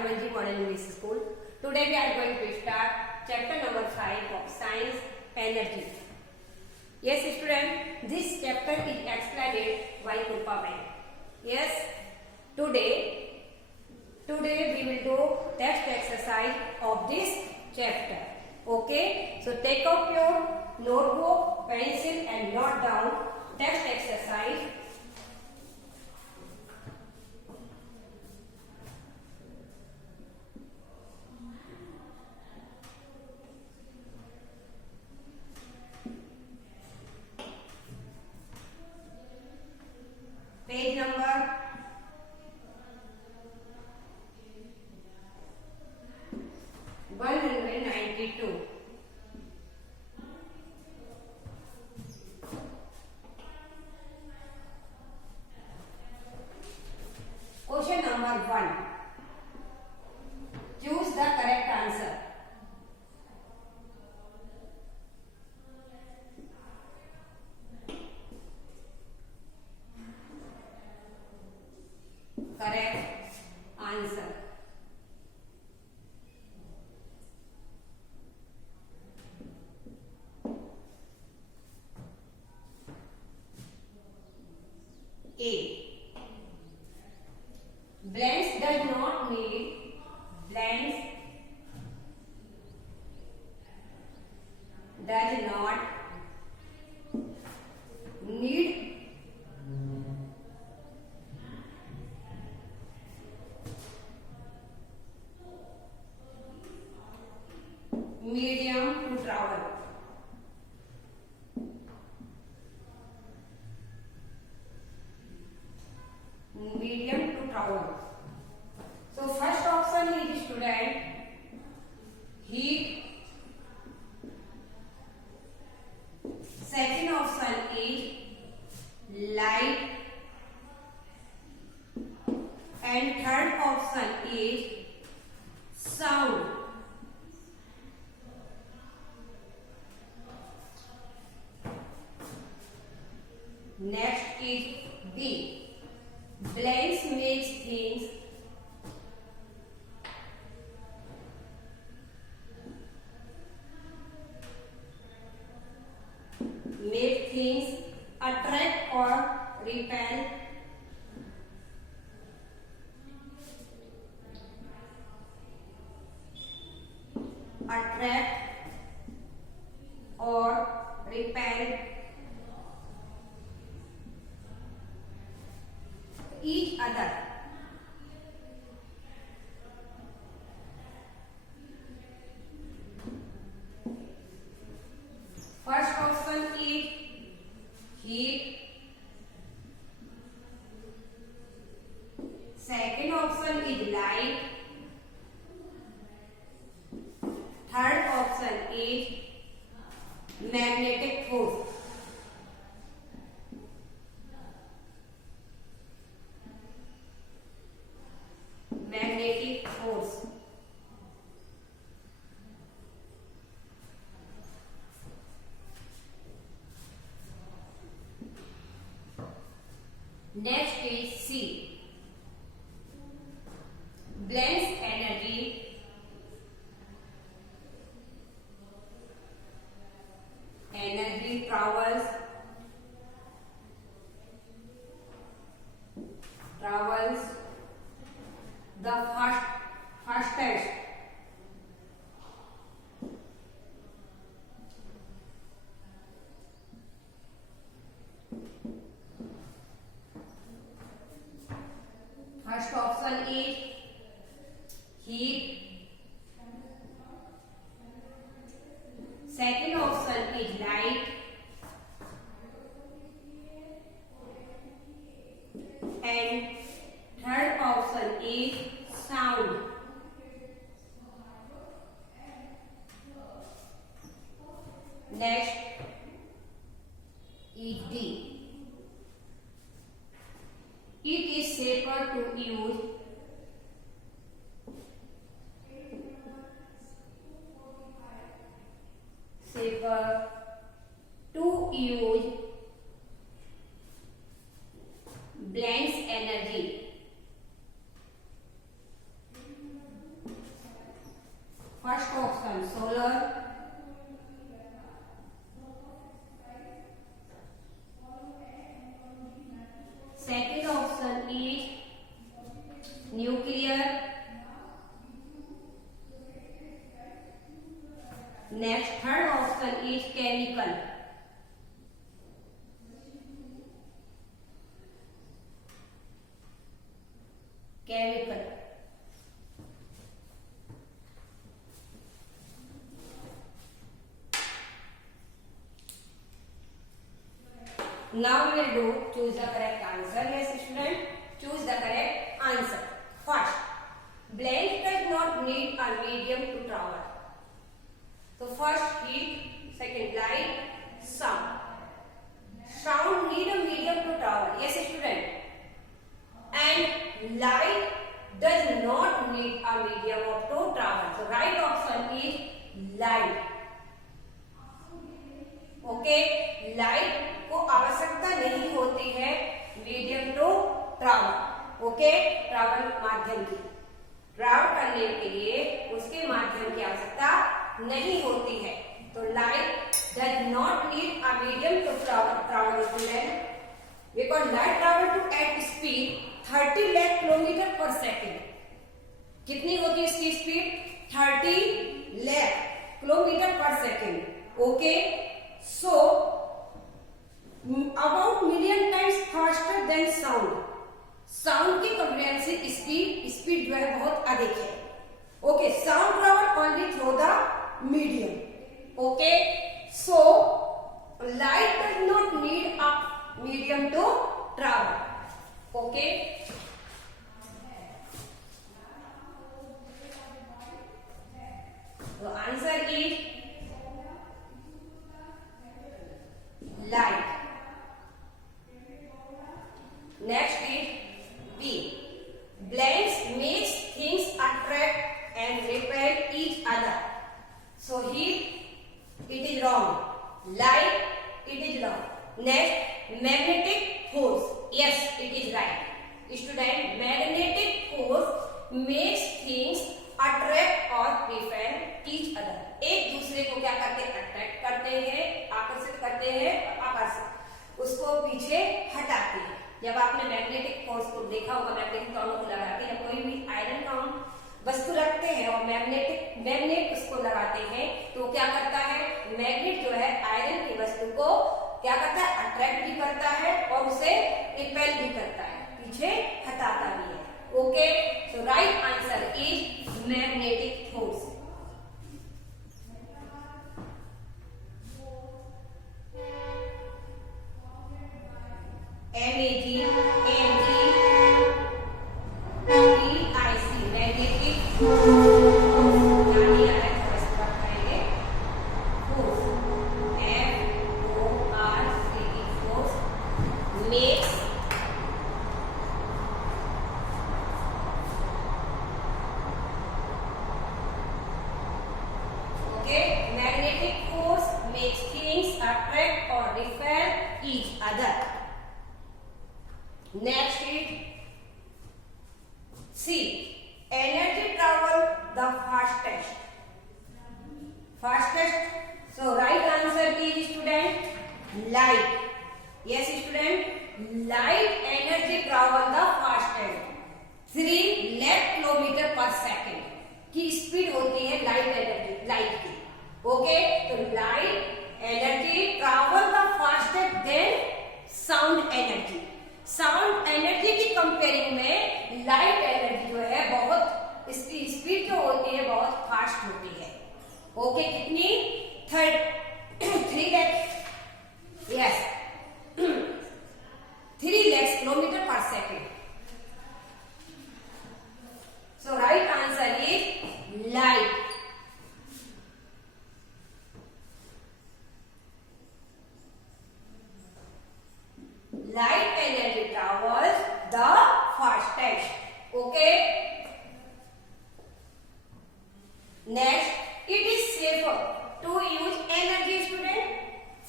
Ramanji Model English School. Today we are going to start chapter number 5 of Science Energy. Yes student, this chapter is explained by Kurpaben. Yes, today we will do text exercise of this chapter. Okay, so take out your notebook, pencil and note down text exercise. Page number 192. Question number 1. Choose the correct answer. Correct answer. A. Blends does not need blends does not need medium to travel. Medium to travel. So first option is student heat. Second option is light. And third option is sound. Next is B. Blends makes things attract or repel. Attract or repel each other. First option is heat. Second option is light. Third option is magnetic force. Magnetic force. Next is C. Blends energy. Energy travels the fastest. First option is heat. Second option is light. And third option is sound. Next is D. It is safer to use First option solar, second option is nuclear, next third option is chemical. Chemical. Now we will do choose the correct answer. Yes, student, choose the correct answer. First, blank does not need a medium to travel. So first heat, second light, sound. Sound need a medium to travel. Yes, student. And light does not need a medium to travel. So right option is light. Okay, light को आवश्यकता नहीं होती है medium to travel. Okay, travel माध्यम की travel करने के लिए उसके माध्यम की आवश्यकता नहीं होती है. तो light does not need a medium to travel student, because light travel to at speed 30 lakh kilometre per second. कितनी होती है इसकी speed? 30 lakh kilometre per second. Okay, so about million times faster than sound. Sound की comparative speed जो है बहुत अधिक है. ओके, sound travel only through the medium. Okay, so light does not need a medium to travel. Okay, तो answer is light. Next is B. Blanks makes things attract and repel each other. So here it is wrong. Light, it is wrong. Next, magnetic force. Yes, it is right. Student, magnetic force makes things attract or repel each other. एक दूसरे को क्या करते हैं? Attract करते हैं, आकर्षित करते हैं, आकर्षित उसको पीछे हटाते हैं. जब आपने मैग्नेटिक फोर्स को देखा होगा, मैग्नेटिक काउंट को लगाते हैं, कोई भी आयरन काउंट वस्तु रखते हैं और मैग्नेट उसको लगाते हैं, तो क्या करता है? मैग्नेट जो है आयरन की वस्तु को क्या करता है? अट्रैक्ट भी करता है और उसे रिपेल भी करता है, पीछे हटाता भी है. Okay, so right answer is magnetic force. MAG, MG, PIC, magnetic force. यानी अलग फोर्स बात करेंगे. Force FORCE, force makes magnetic force makes things attract or repel each other. Next is C. Energy travel the fastest. Fastest. So right answer is student light. Yes student, light energy travel the fastest. 3 lakh kilometre per second की speed होती है light energy, light की. Okay, तो light energy travel the fastest than sound energy. Sound energy की comparing में light energy जो है बहुत इसकी स्पीड जो होती है बहुत फास्ट होती है. ओके, कितनी? 3 lakh, yes 3 lakh kilometre per second. So right answer is light. Light energy travels the fastest. Okay. Next, it is safer to use energy student.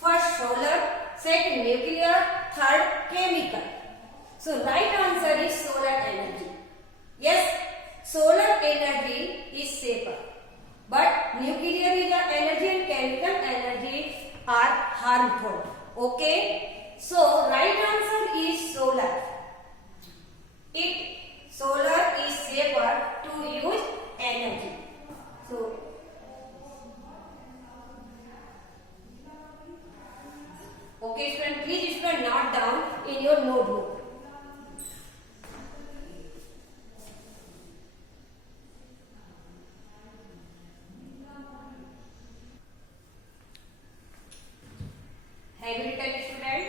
First solar, second nuclear, third chemical. So right answer is solar energy. Yes. Solar energy is safer, but nuclear is a energy and chemical energy are harmful. Okay, so right answer is solar. Solar is safer to use energy. So okay student, please student note down in your notebook. Have you written student?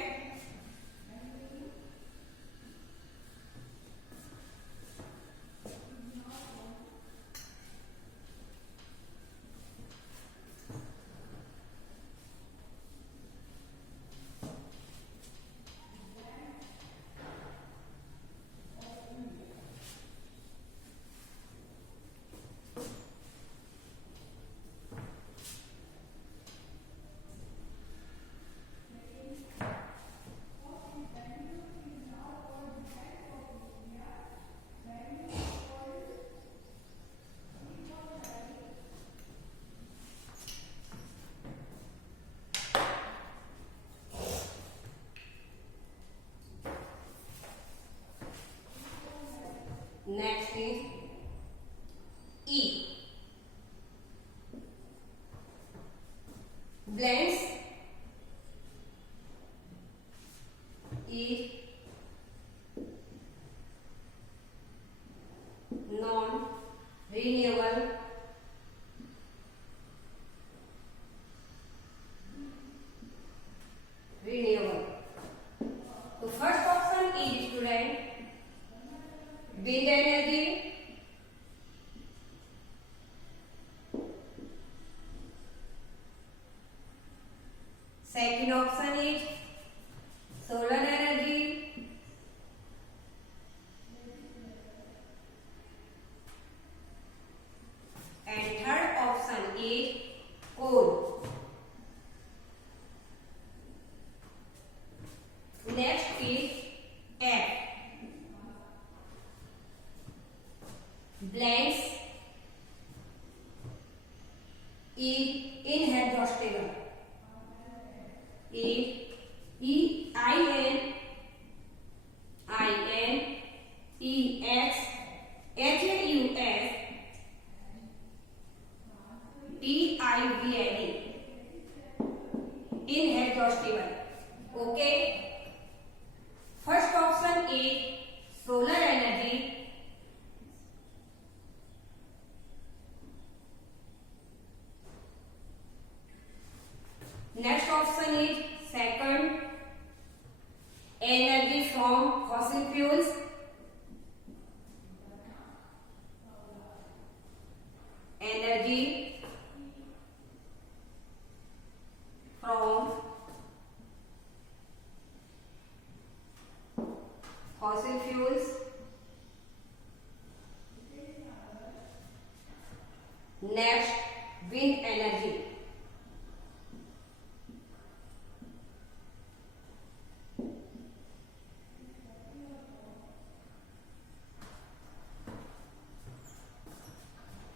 Next is E. Blends is non-renewable renewable. So first option is student wind energy, second option is solar energy, and third option is coal. Next is F. Blends is inexhaustible. Is inexhaustible. Inexhaustible. Okay. First option is solar energy. Next option is second, energy from fossil fuels. Energy from fossil fuels. Next, wind energy.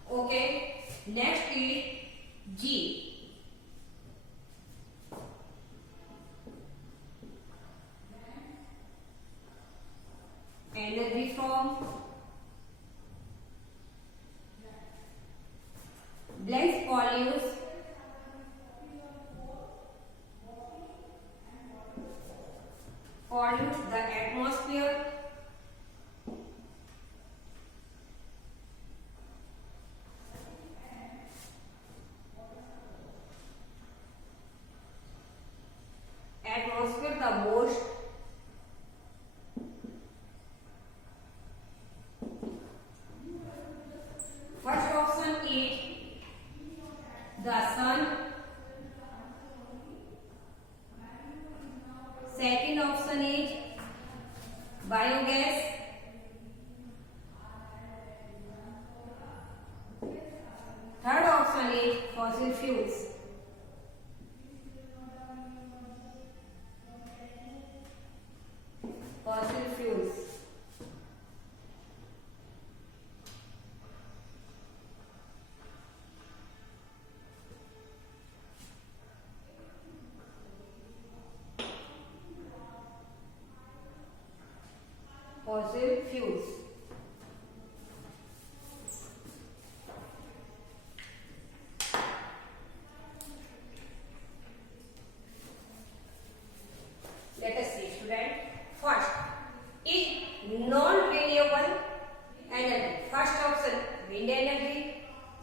Okay, next is G. Energy from blends pollutes the atmosphere. Atmosphere the most first option is the sun. Second option is biogas. Third option is fossil fuels. Fossil fuels.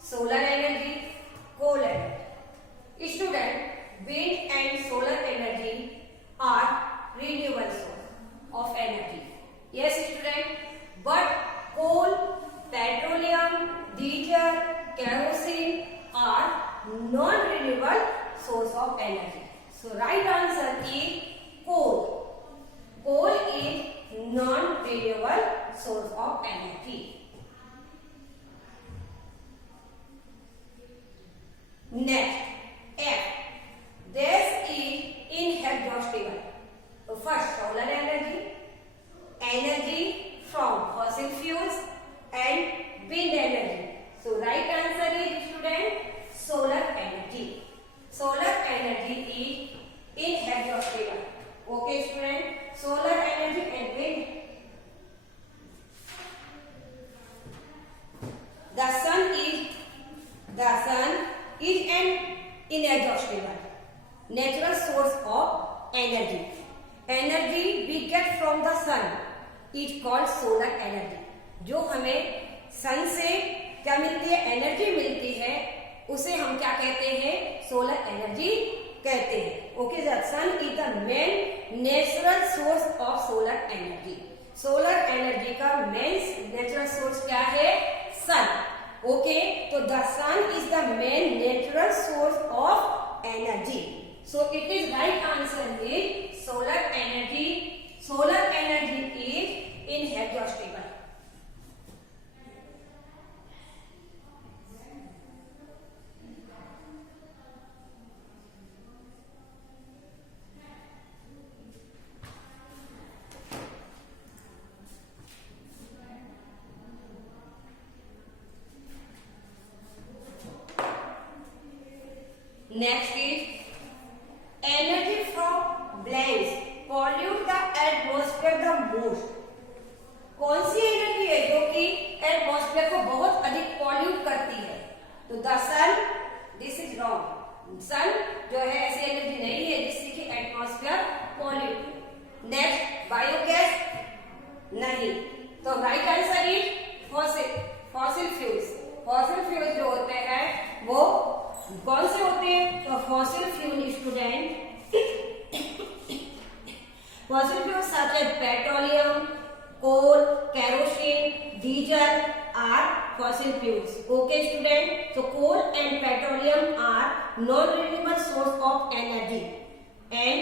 solar energy, coal energy. Student, wind and solar energy are renewable source of energy. Yes, student. But coal, petroleum, diesel, kerosene are non-renewable source of energy. So right answer is coal. Coal is non-renewable source of energy. Next, F. This is inexhaustible. So first, solar energy, energy from fossil fuels, and wind energy. So right answer is, student, solar energy. Solar energy is inexhaustible. Okay, student. Solar energy and wind. The sun is an inexhaustible natural source of energy. Energy we get from the sun is called solar energy. जो हमें सन से क्या मिलती है, energy मिलती है, उसे हम क्या कहते हैं, सोलर एनर्जी कहते हैं. Okay, the sun is the main natural source of solar energy. Solar energy का मेन नेचुरल सोर्स क्या है, सन. ओके, तो the sun is the main natural source of energy. So it is right answer is solar energy. Solar energy is inexhaustible. Next is energy from blanks pollute the atmosphere the most. कौन सी energy है जो कि atmosphere को बहुत अधिक pollute करती है? तो the sun. This is wrong. Sun जो है ऐसी एनर्जी नहीं है जिससे कि एटमॉस्फेयर पॉल्यूट. नेक्स्ट, बायोगैस नहीं. तो right answer is fossil fuels. Fossil fuels जो होते हैं वो कौन से होते हैं? तो fossil fuel student, fossil fuel such as petroleum, coal, kerosene, diesel are fossil fuels. Okay student, so coal and petroleum are non-renewable source of energy and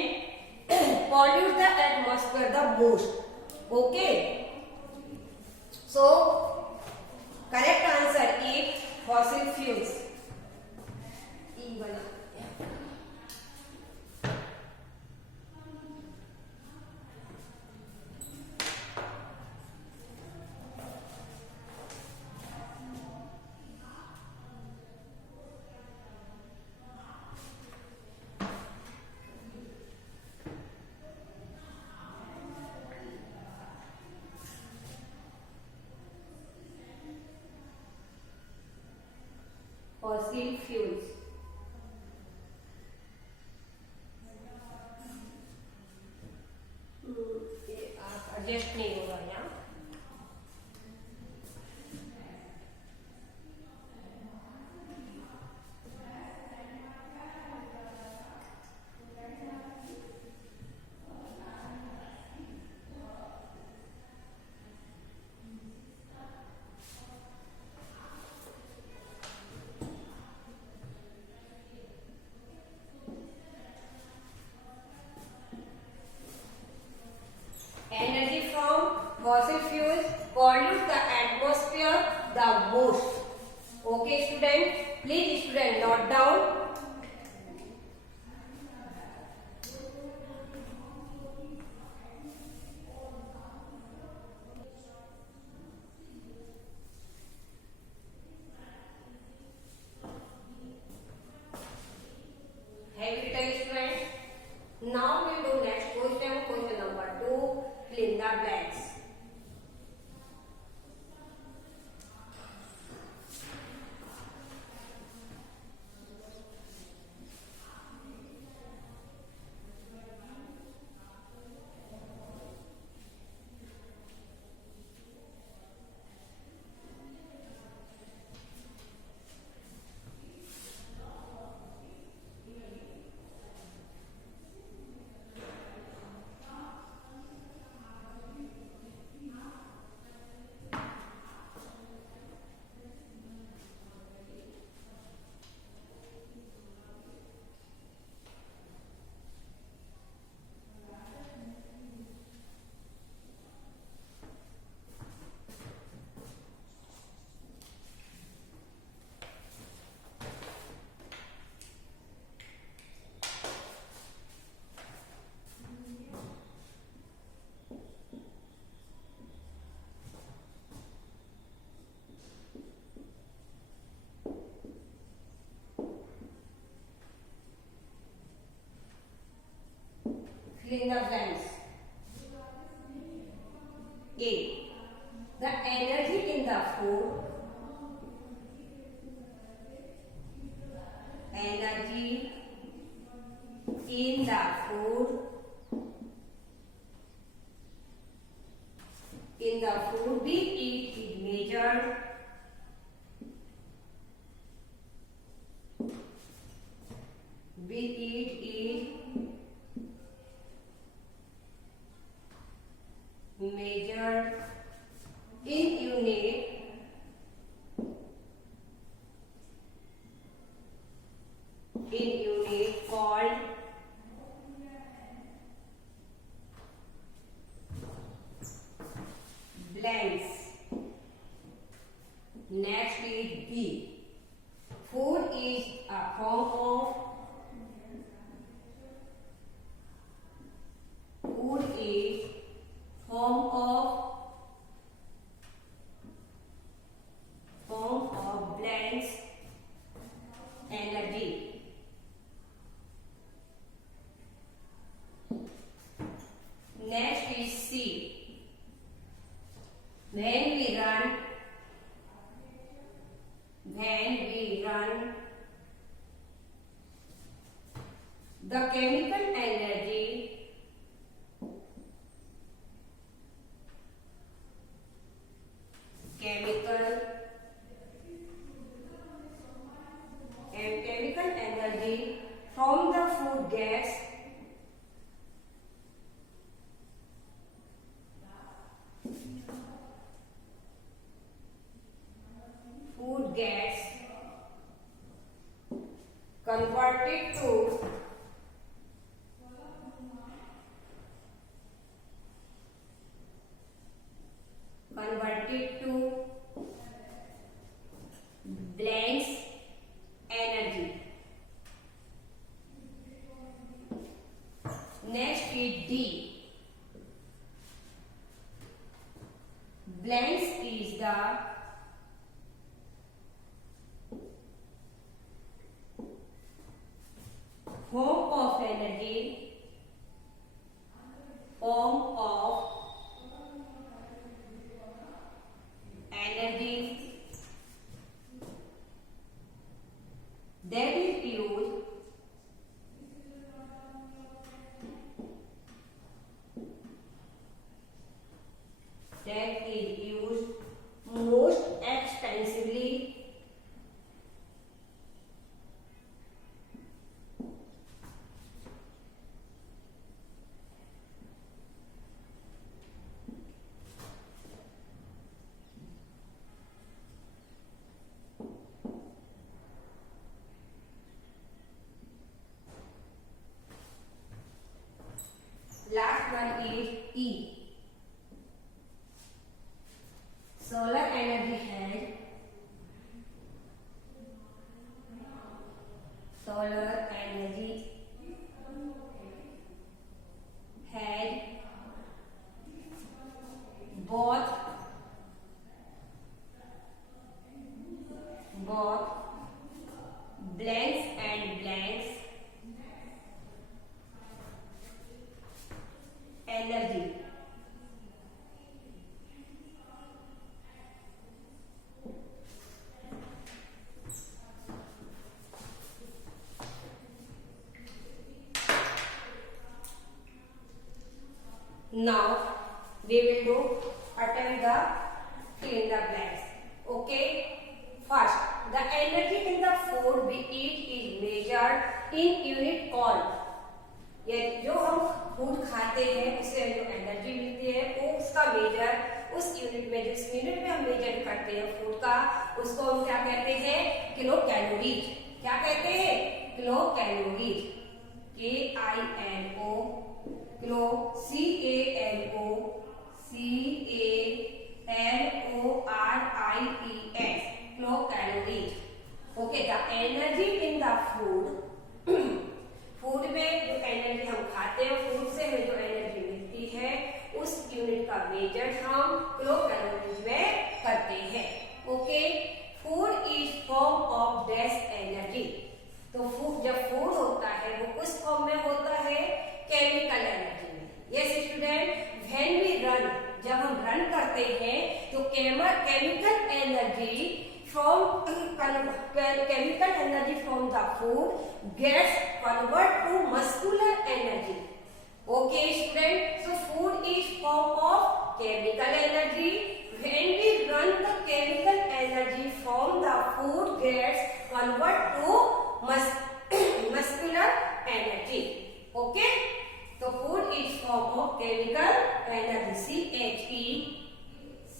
pollute the atmosphere the most. Okay, so correct answer is fossil fuels. E वाला. Fossil fuels. Adjust नहीं होगा यहाँ. Energy from fossil fuels pollute the atmosphere the most. Okay student, please student note down. Have you written student? Now we will do next question, question number 2. Fill in the blanks. we eat is measured in unit called blanks. Next is B. Food is a form of blanks energy. Next is C. When we run, the chemical energy from the food gets converted to blanks energy. Next is D. Blanks is the form of energy that is used most extensively Last one is E. Solar energy had both blanks and blanks energy. Now we will do attempt the fill in the blanks. Okay. First, the energy in the food we eat is measured in unit called. ये जो हम food खाते हैं उससे जो energy मिलती है वो उसका मेजर उस यूनिट में जिस यूनिट में हम मेजर करते हैं फूड का उसको हम क्या कहते हैं किलो कैलोरीज. क्या कहते हैं kilo calories. KILO kilo CALORIES kilo calories. Okay. The energy in the food food में जो एनर्जी हम खाते हैं फूड से हमें जो एनर्जी मिलती है उस यूनिट का मेजर हम किलो कैलोरीज में करते हैं. Okay. Food is form of dash energy. तो फूड जब फूड होता है वो उस फॉर्म में होता है केमिकल एनर्जी में. Yes student. When we run जब हम रन करते हैं तो chemical energy from chemical energy from the food gets convert to muscular energy. Okay student. So food is form of chemical energy. When we run the chemical energy from the food gets convert to muscular muscular energy. Okay, so food is form of chemical energy.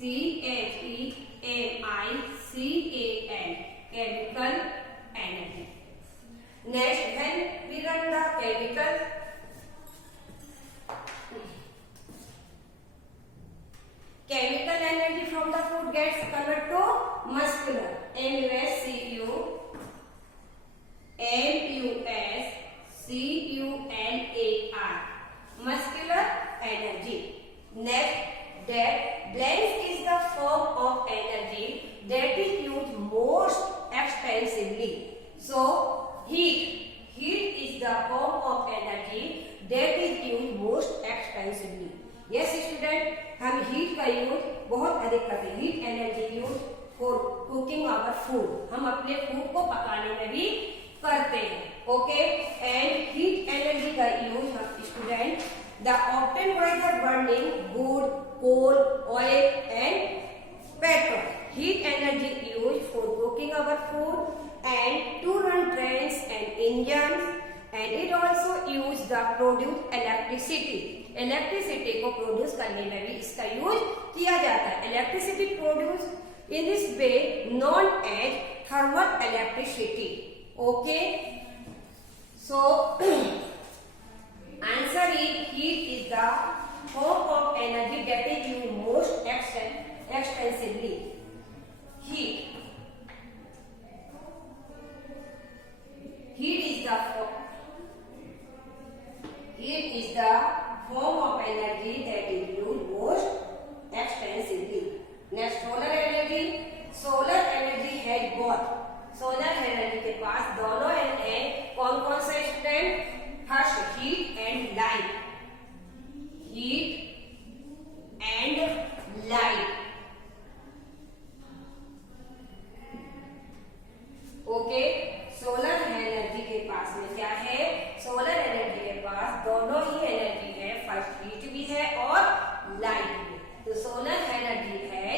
CHEMICAL, chemical energy. Next, when we run the chemical energy from the food gets converted to muscular. MUSCULAR, muscular energy. Next, that blanks is the form of energy that is used most extensively. So heat is the form of energy that is used most extensively. Yes student, हम heat का use बहुत अधिक करते हैं. Heat energy use for cooking our food, हम अपने food को पकाने में भी करते हैं. ओके, एंड हीट एनर्जी का यूज हम student the obtain by the burning wood, coal, oil and petrol. Heat energy use for cooking our food and to run trains and engines, and it also use the produce electricity. Electricity को produce करने में भी इसका use किया जाता है. Electricity produce in this way known as thermal electricity. Okay, so answer is heat is the form of energy that is used most extensively. Heat is the form of energy that is used most extensively. Next, solar energy. Solar energy has both. Solar energy के पास दोनों है. कौन कौन सा student? First, heat and light. Heat and light. Okay, solar energy के पास में क्या है? सोलर एनर्जी के पास दोनों ही एनर्जी है. फर्स्ट हीट भी है और लाइट भी. तो सोलर एनर्जी है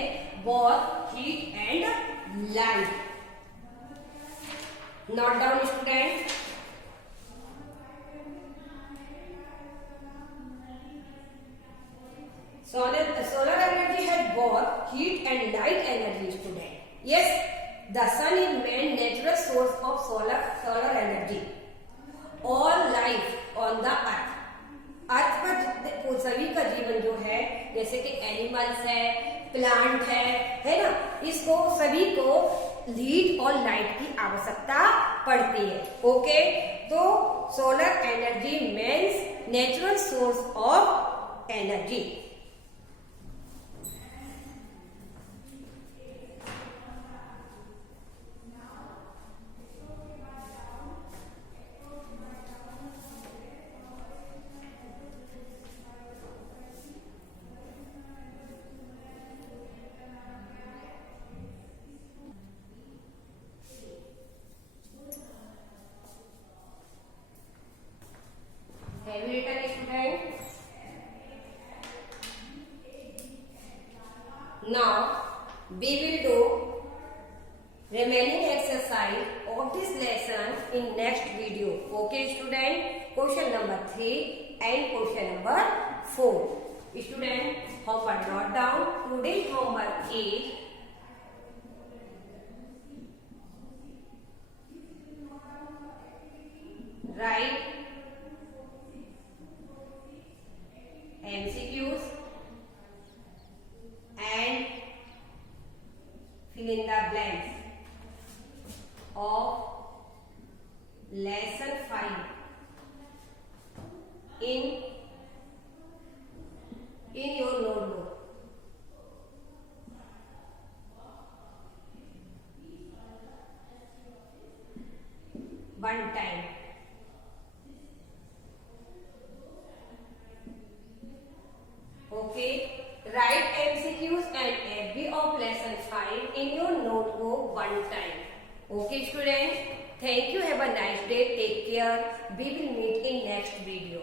both heat and light. Note down student. Solar energy has both heat and light energy, student. Yes, the sun is main natural source of solar energy. All life on the earth. अर्थ पर सभी का जीवन जो है, जैसे कि animals है, plant है ना, इसको सभी को हीट और लाइट की आवश्यकता पड़ती है. ओके, तो solar energy means natural source of energy. Have you written, student? Now we will do remaining exercise of this lesson in next video. Okay, student? Question number 3 and question number 4. Student, homework note down. Today's homework is write MCQs and fill in the blanks of lesson 5 in your notebook. One time. Okay, write MCQs and FB of lesson 5 in your notebook one time. Okay, students, thank you. Have a nice day. Take care. We will meet in next video.